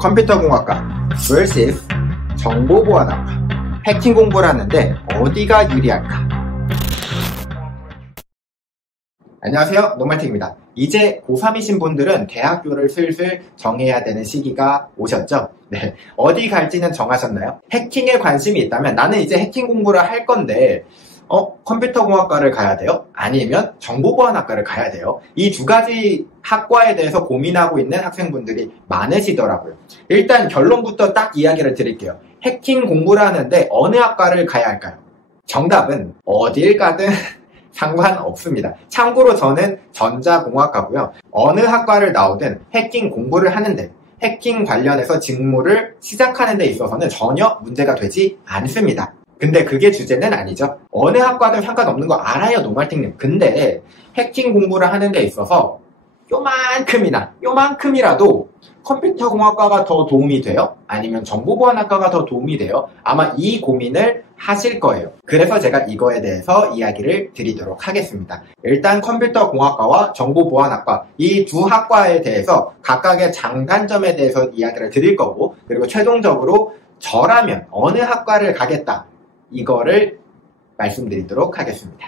컴퓨터공학과 vs 정보보안학과. 해킹 공부를 하는데 어디가 유리할까? 안녕하세요, 노말틱입니다. 이제 고3이신 분들은 대학교를 슬슬 정해야 되는 시기가 오셨죠? 네, 어디 갈지는 정하셨나요? 해킹에 관심이 있다면 나는 이제 해킹 공부를 할 건데 컴퓨터공학과를 가야 돼요? 아니면 정보보안학과를 가야 돼요? 이 두 가지 학과에 대해서 고민하고 있는 학생분들이 많으시더라고요. 일단 결론부터 딱 이야기를 드릴게요. 해킹 공부를 하는데 어느 학과를 가야 할까요? 정답은 어딜 가든 상관없습니다. 참고로 저는 전자공학과고요. 어느 학과를 나오든 해킹 공부를 하는데 해킹 관련해서 직무를 시작하는 데 있어서는 전혀 문제가 되지 않습니다. 근데 그게 주제는 아니죠. 어느 학과든 상관없는 거 알아요, 노말틱님. 근데 해킹 공부를 하는 데 있어서 요만큼이라도 컴퓨터공학과가 더 도움이 돼요? 아니면 정보보안학과가 더 도움이 돼요? 아마 이 고민을 하실 거예요. 그래서 제가 이거에 대해서 이야기를 드리도록 하겠습니다. 일단 컴퓨터공학과와 정보보안학과 이 두 학과에 대해서 각각의 장단점에 대해서 이야기를 드릴 거고, 그리고 최종적으로 저라면 어느 학과를 가겠다, 이거를 말씀드리도록 하겠습니다.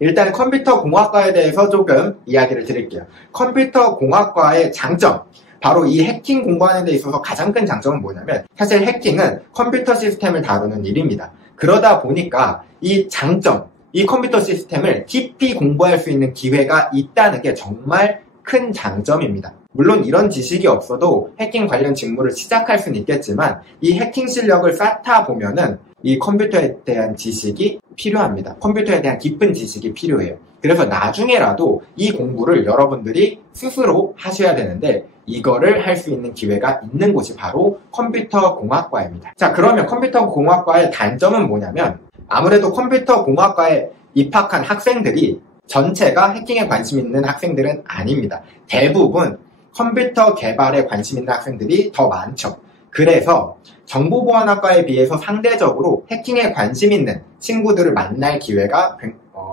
일단 컴퓨터공학과에 대해서 조금 이야기를 드릴게요. 컴퓨터공학과의 장점, 바로 이 해킹 공부하는 데 있어서 가장 큰 장점은 뭐냐면, 사실 해킹은 컴퓨터 시스템을 다루는 일입니다. 그러다 보니까 이 장점, 이 컴퓨터 시스템을 깊이 공부할 수 있는 기회가 있다는 게 정말 큰 장점입니다. 물론 이런 지식이 없어도 해킹 관련 직무를 시작할 수는 있겠지만, 이 해킹 실력을 쌓다 보면은 이 컴퓨터에 대한 지식이 필요합니다. 컴퓨터에 대한 깊은 지식이 필요해요. 그래서 나중에라도 이 공부를 여러분들이 스스로 하셔야 되는데, 이거를 할 수 있는 기회가 있는 곳이 바로 컴퓨터공학과입니다. 자, 그러면 컴퓨터공학과의 단점은 뭐냐면, 아무래도 컴퓨터공학과에 입학한 학생들이 전체가 해킹에 관심 있는 학생들은 아닙니다. 대부분 컴퓨터 개발에 관심 있는 학생들이 더 많죠. 그래서 정보보안학과에 비해서 상대적으로 해킹에 관심 있는 친구들을 만날 기회가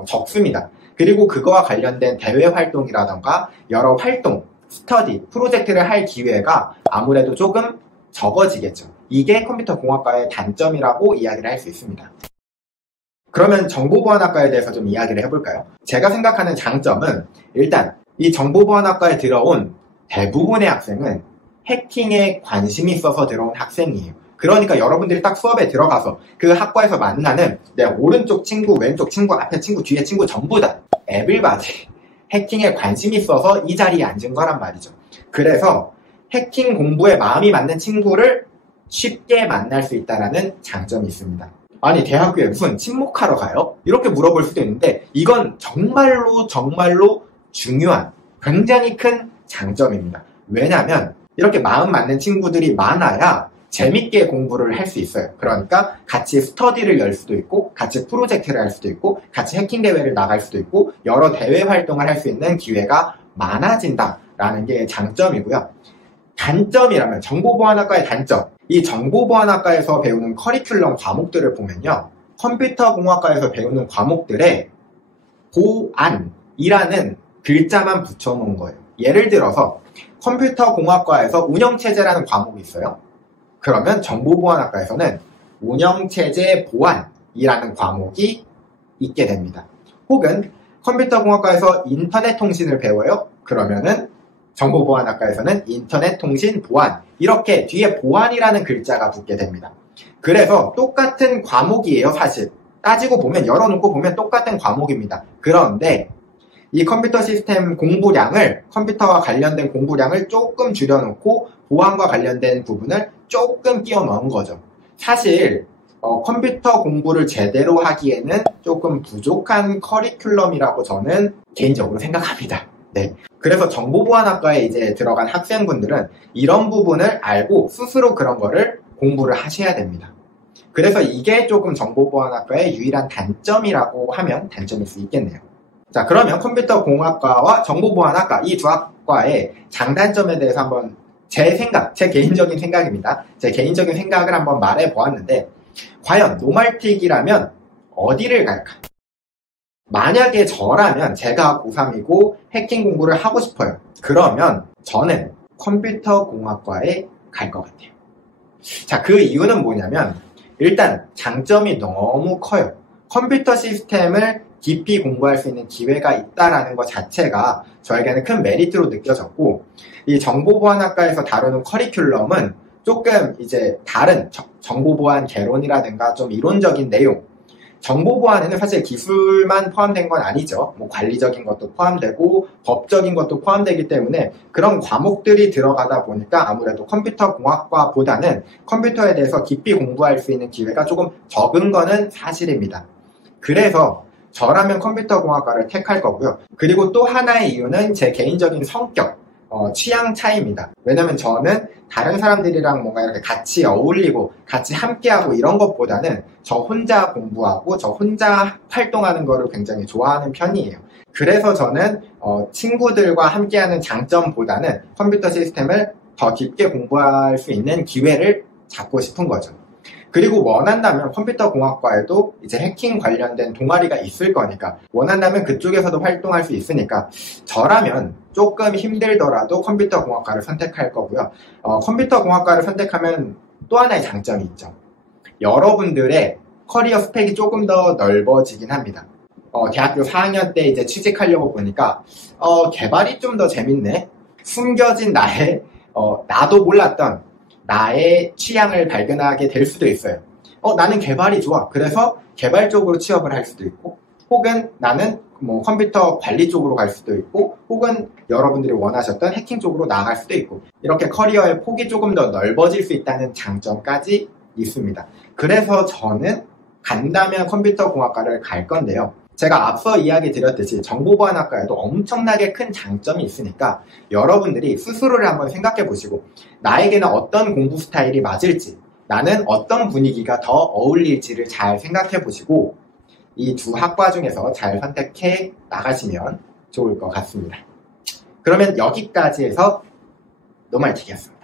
적습니다. 그리고 그거와 관련된 대외 활동이라던가 여러 활동, 스터디, 프로젝트를 할 기회가 아무래도 조금 적어지겠죠. 이게 컴퓨터공학과의 단점이라고 이야기를 할 수 있습니다. 그러면 정보보안학과에 대해서 좀 이야기를 해볼까요? 제가 생각하는 장점은, 일단 이 정보보안학과에 들어온 대부분의 학생은 해킹에 관심이 있어서 들어온 학생이에요. 그러니까 여러분들이 딱 수업에 들어가서 그 학과에서 만나는 내 오른쪽 친구, 왼쪽 친구, 앞에 친구, 뒤에 친구 전부 다 에블바디 해킹에 관심이 있어서 이 자리에 앉은 거란 말이죠. 그래서 해킹 공부에 마음이 맞는 친구를 쉽게 만날 수 있다는 장점이 있습니다. 아니, 대학교에 무슨 친목하러 가요? 이렇게 물어볼 수도 있는데, 이건 정말로 중요한, 굉장히 큰 장점입니다. 왜냐면 이렇게 마음 맞는 친구들이 많아야 재밌게 공부를 할 수 있어요. 그러니까 같이 스터디를 열 수도 있고, 같이 프로젝트를 할 수도 있고, 같이 해킹 대회를 나갈 수도 있고, 여러 대외 활동을 할 수 있는 기회가 많아진다라는 게 장점이고요. 단점이라면, 정보보안학과의 단점, 이 정보보안학과에서 배우는 커리큘럼 과목들을 보면요, 컴퓨터공학과에서 배우는 과목들에 보안이라는 글자만 붙여놓은 거예요. 예를 들어서 컴퓨터공학과에서 운영체제라는 과목이 있어요. 그러면 정보보안학과에서는 운영체제 보안이라는 과목이 있게 됩니다. 혹은 컴퓨터공학과에서 인터넷통신을 배워요. 그러면은 정보보안학과에서는 인터넷통신 보안, 이렇게 뒤에 보안이라는 글자가 붙게 됩니다. 그래서 똑같은 과목이에요. 사실 따지고 보면, 열어놓고 보면 똑같은 과목입니다. 그런데 이 컴퓨터 시스템 공부량을, 컴퓨터와 관련된 공부량을 조금 줄여놓고 보안과 관련된 부분을 조금 끼워 넣은 거죠. 사실 컴퓨터 공부를 제대로 하기에는 조금 부족한 커리큘럼이라고 저는 개인적으로 생각합니다. 네. 그래서 정보보안학과에 이제 들어간 학생분들은 이런 부분을 알고 스스로 그런 거를 공부를 하셔야 됩니다. 그래서 이게 조금 정보보안학과의 유일한 단점이라고 하면 단점일 수 있겠네요. 자, 그러면 컴퓨터공학과와 정보보안학과 이 두 학과의 장단점에 대해서 한번 제 개인적인 생각입니다. 제 개인적인 생각을 한번 말해 보았는데, 과연 노말틱이라면 어디를 갈까? 만약에 저라면, 제가 고3이고 해킹 공부를 하고 싶어요. 그러면 저는 컴퓨터공학과에 갈 것 같아요. 자, 그 이유는 뭐냐면 일단 장점이 너무 커요. 컴퓨터 시스템을 깊이 공부할 수 있는 기회가 있다라는 것 자체가 저에게는 큰 메리트로 느껴졌고, 이 정보보안학과에서 다루는 커리큘럼은 조금 이제 다른 정보보안 개론이라든가 좀 이론적인 내용, 정보보안에는 사실 기술만 포함된 건 아니죠. 뭐 관리적인 것도 포함되고 법적인 것도 포함되기 때문에 그런 과목들이 들어가다 보니까 아무래도 컴퓨터공학과보다는 컴퓨터에 대해서 깊이 공부할 수 있는 기회가 조금 적은 거는 사실입니다. 그래서 저라면 컴퓨터공학과를 택할 거고요. 그리고 또 하나의 이유는 제 개인적인 성격, 취향 차이입니다. 왜냐면 저는 다른 사람들이랑 뭔가 이렇게 같이 어울리고 같이 함께하고 이런 것보다는 저 혼자 공부하고 저 혼자 활동하는 거를 굉장히 좋아하는 편이에요. 그래서 저는 친구들과 함께하는 장점보다는 컴퓨터 시스템을 더 깊게 공부할 수 있는 기회를 잡고 싶은 거죠. 그리고 원한다면 컴퓨터공학과에도 이제 해킹 관련된 동아리가 있을 거니까 원한다면 그쪽에서도 활동할 수 있으니까 저라면 조금 힘들더라도 컴퓨터공학과를 선택할 거고요. 컴퓨터공학과를 선택하면 또 하나의 장점이 있죠. 여러분들의 커리어 스펙이 조금 더 넓어지긴 합니다. 대학교 4학년 때 이제 취직하려고 보니까 개발이 좀 더 재밌네. 숨겨진 나의 나도 몰랐던 나의 취향을 발견하게 될 수도 있어요. 나는 개발이 좋아. 그래서 개발 쪽으로 취업을 할 수도 있고, 혹은 나는 뭐 컴퓨터 관리 쪽으로 갈 수도 있고, 혹은 여러분들이 원하셨던 해킹 쪽으로 나아갈 수도 있고, 이렇게 커리어의 폭이 조금 더 넓어질 수 있다는 장점까지 있습니다. 그래서 저는 간다면 컴퓨터공학과를 갈 건데요. 제가 앞서 이야기 드렸듯이 정보보안학과에도 엄청나게 큰 장점이 있으니까 여러분들이 스스로를 한번 생각해 보시고 나에게는 어떤 공부 스타일이 맞을지, 나는 어떤 분위기가 더 어울릴지를 잘 생각해 보시고 이 두 학과 중에서 잘 선택해 나가시면 좋을 것 같습니다. 그러면 여기까지 해서 노말틱이었습니다.